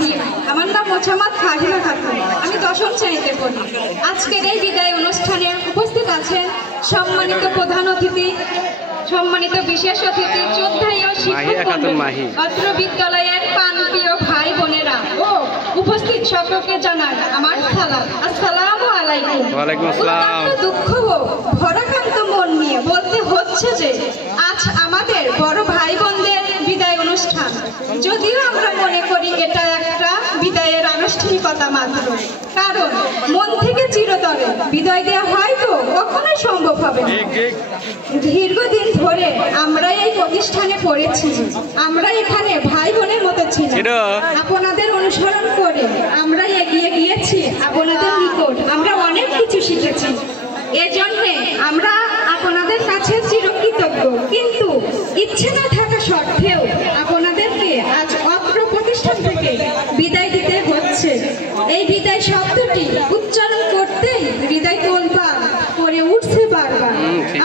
সাথী। আমার নাম মোছাম্মদ ফাহিমা খাতুন, আমি 10ম শ্রেণীতে পড়ি। আজকের এই বিদায় অনুষ্ঠানে উপস্থিত আছেন সম্মানিত প্রধান অতিথি, সম্মানিত বিশেষ অতিথি, শ্রদ্ধেয় শিক্ষক অত্র বিদ্যালয়ের প্রাণপ্রিয় ভাই বোনেরা ও উপস্থিত সকলকে জানাই আমার সালাম। আসসালামু আলাইকুম। ওয়ালাইকুম আসসালাম। দুঃখ ও ভরাক্রান্ত মন নিয়ে বলতে হচ্ছে যে আজ আমাদের বড় ভাই বোনদের বিদায় অনুষ্ঠান। যদিও আমরা মনে করি এটা একটা বিদায়ের আনুষ্ঠানিকতা মাত্র, কারণ মন থেকে চিরতরে বিদায় দেওয়া হয়তো কখনোই সম্ভব হবে না। দীর্ঘদিন ধরে আমরা এই প্রতিষ্ঠানে পড়েছি, আমরা এখানে ভাই বোনের মতো ছিলাম। আপনাদের অনুসরণ করে আমরা এগিয়ে গিয়েছি আপনাদের নিকট, আমরা অনেক কিছু শিখেছি। এজন্য আমরা আপনাদের কাছে চিরকৃতজ্ঞ। কিন্তু ইচ্ছে না থাকা সত্ত্বেও আপনাদেরকে আজ অত্র প্রতিষ্ঠান থেকে বিদায় দিতে হচ্ছে। এই বিদায় শব্দটি উচ্চারণ করতেই হৃদয় তোলপাড় করে উঠছে বারবার।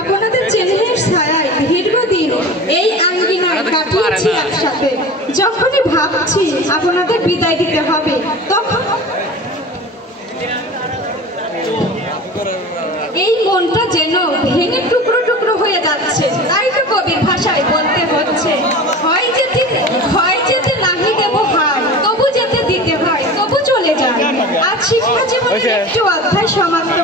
আপনাদের চেহারার ছায়ায় দীর্ঘদিন এই আঙ্গিনায় কাটিয়েছি একসাথে। যখনই ভাবছি আপনাদের বিদায় দিতে হবে, তখন এই মনটা যেন ভেঙে টুকরো টুকরো হয়ে যাচ্ছে। তাই তো কবির ভাষায় বলতে হচ্ছে, হয় যেতে নাহি দেব হার, তবু যেতে দিতে হয়, তবু চলে যায়। আজ শিক্ষা জীবনের একটি অধ্যায় সমাপ্ত